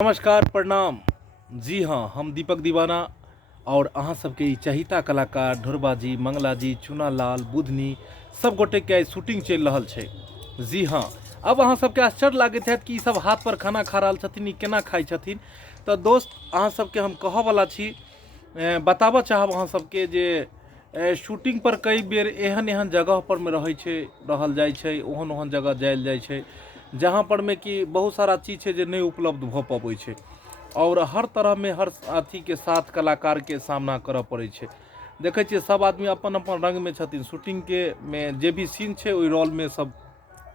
नमस्कार प्रणाम। जी हाँ, हम दीपक दीवाना और अहाँ सबके चहिता कलाकार ढोरबाजी मंगलाजी चुनालाल बुधनी सब गोटे के शूटिंग चल रहा है। जी हाँ, अब अहाँ सबके आश्चर्य लागत है कि ई सब हाथ पर खाना खा रहा छथिन, ई केना खाइ छथिन। तो दोस्त अहाँ सबके हम कहऽ वाला छी, बताबऽ चाहब अहाँ सबके जे शूटिंग पर कई बेर एहन एहन जगह पर में रहल जाइ छै, ओहन ओहन जगह जायल जाइ छै जहाँ पर में कि बहुत सारा चीज़ है जो नहीं उपलब्ध भ पबै छै और हर तरह में हर अथी के साथ कलाकार के सामना करऽ पड़ै छै। देखै छियै सब आदमी अपन अपन रंग में छथिन, शूटिंग के में जे भी सीन छै ओइ रोल में सब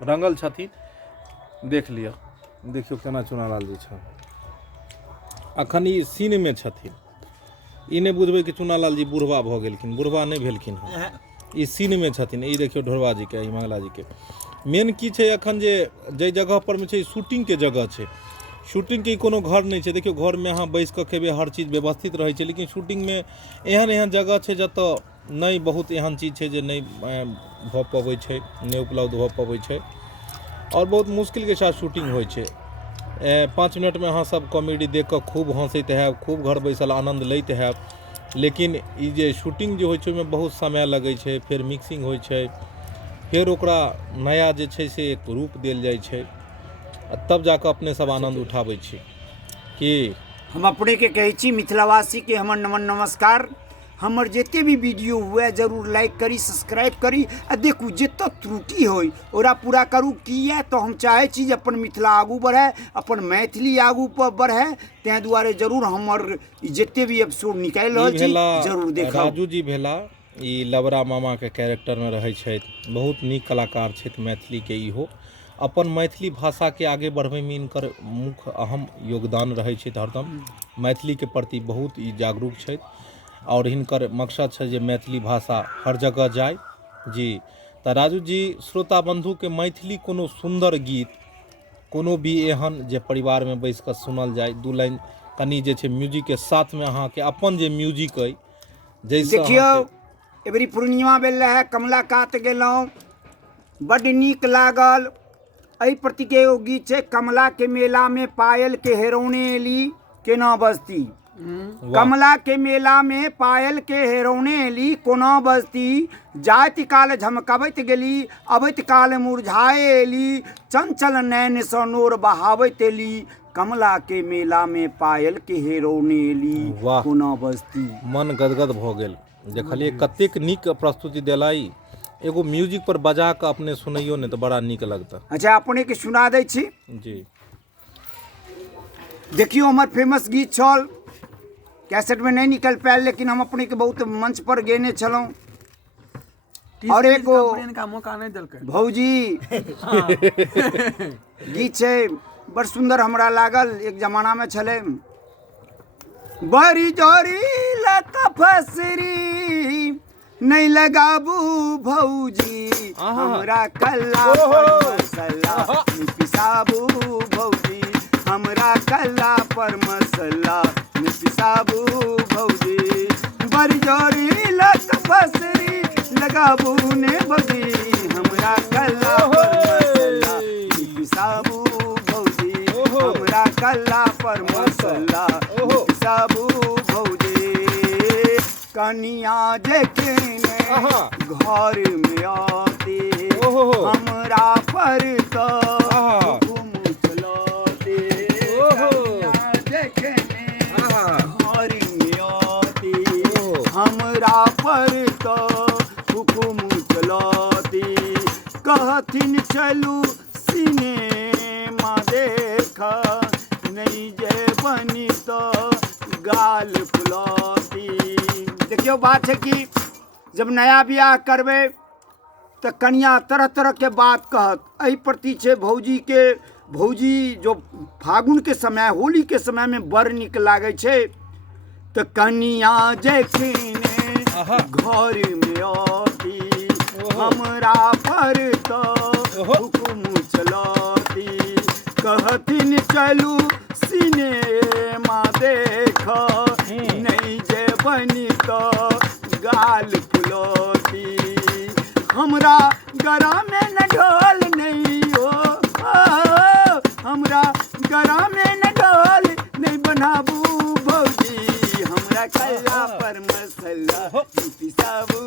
रंगल छथिन। देख लिअ, देखियो केना चुनालाल जी छै अखन ई सीन में छथिन। ई नहीं बुझबै कि चुनालाल जी बुढ़वा भ गेलखिन, बुढ़वा नहीं भेलखिन हँ, ई सीन में छथिन। ई देखियो ढोरबा जी के, ई मंगला जी के मेन की छै अखन जे जगह पर में छै शूटिंग के जगह छै। शूटिंग के कोनो घर नहीं छै। देखियो घर में अहाँ बैस कऽ खेबै, हर चीज व्यवस्थित रहै छै, लेकिन शूटिंग में एहन एहन जगह छै जतऽ नहीं बहुत एहन चीज छै जे नहीं भऽ पबै छै, नहीं उपलब्ध भऽ पबै छै और बहुत मुश्किल के साथ शूटिंग होइ छै। 5 मिनट में अहाँ सब कॉमेडी देख कऽ खूब हंसैत हैब, खूब घर बैसल आनंद लैत हैब, लेकिन ई जे शूटिंग जे होइ छै ओहिमे बहुत समय लगै छै, फिर मिक्सिंग होइ छै, फिर ओकरा नया जे छै से एक रूप देल जाइ छै, तब जाकर अपने सब आनंद उठाबै छी। कि हम अपने के कहै छी मिथिलावासी के हमर नमन नमस्कार। हमर जते भी वीडियो हुए जरूर लाइक करी, सब्सक्राइब करी आ देखू जतऽ त्रुटि होय ओरा पूरा करू। किया तो हम चाहे छी जे अपन मिथिला आगू बढ़े, अपन मैथिली आगू पर बढ़े, तैं दुआरे जरूर हमर जते भी एपिसोड निकालि रहल छी जरूर देखब। राजू जी भेला, ई लबरा मामा के कैरेक्टर में रहै छथि, बहुत नीक कलाकार छथि मैथिली के। इहो अपन मैथिली भाषा के आगे बढ़बै में इनकर मुख्य अहम योगदान रहै छै। हरदम मैथिली के प्रति बहुत ई जागरूक छथि और हिनकर मकसद छै जे मैथिली भाषा हर जगह जाए। जी तो राजू जी, श्रोता बंधु के मैथिली कोनो सुंदर गीत कोनो भी एहन जे परिवार में बैस कऽ सुनल जाए, 2 लाइन कनी जे छै म्यूजिक के साथ में अहाँ के अपन जे म्यूजिक अइ जैसे देखियो एबरी पूर्णिमा भेल रहे, कमला कात गेलहुँ, बड्ड नीक लागल। एहि प्रति के एगो गीत छै, कमला के मेला में पायल के हेरौने एली केना बजती। कमला के मेला में पायल के हेरौने एली कोना बजती, जाइत काल झमकबैत गेली अबैत काल मुरझाए एली, चंचल नैन सँ नोर बहावैत एली, कमला के मेला में पायल के हेरौने एली कोना बजती। मन गदगद भ गेल। देखलिए कतेक नीक प्रस्तुति देलाई। एगो म्यूजिक पर बजा के अपने सुनैयो ने तो बड़ा नीक लगता। अच्छा अपने के सुना दै छी। जी देखियो हमर फेमस गीत छल, कैसेट में नहीं निकल पायल, लेकिन हम अपने के बहुत मंच पर गेने छलौं। और एक का मौका नहीं देलकै भौजी गीत छै बड़ सुंदर हमरा लागल, एक जमाना में छलै। बड़ी जोरी लता फसरी नहीं लगाबू भौजी, हमरा कल्ला पर मसला पिसाबू भौजी, हमरा कल्ला पर मसला पिसाबू भौजी, बड़ी जोरी लता फसरी लगाबू ने भौजी, हमरा कल्ला पर मसला पिसाबू भौजी, हमरा कल्ला पर मसला पिसाबू भौजी। कनिया जखने घर में आते हमरा पर तो हुकुम चलाते, कनिया जखने घर में आते हमरा पर तो हुकुम चलाते, कहथिन चलू सिनेमा देखा नहीं जे बनी तो गाल फुलाती। देखियो बात है कि जब नया बियाह करबे तो कन्या तरह तरह के बात कहत। एहि प्रति छै भौजी के, भौजी जो फागुन के समय होली के समय में बड़ नीक लागे छै। तो कन्या जखने घर में आती हमरा पर तो हुकुम चलाती, कहथिन चलू सिनेमा देखा नहीं जे बनी तो गाल फुलौती, हमरा गरा में न ढोल नहीं हो, हमरा गरा में न ढोल पिसाबू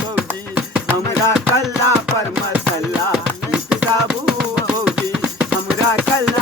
भौजी हमरा कल्ला पर मसल्ला पिसाबू भौजी हमरा कल्ला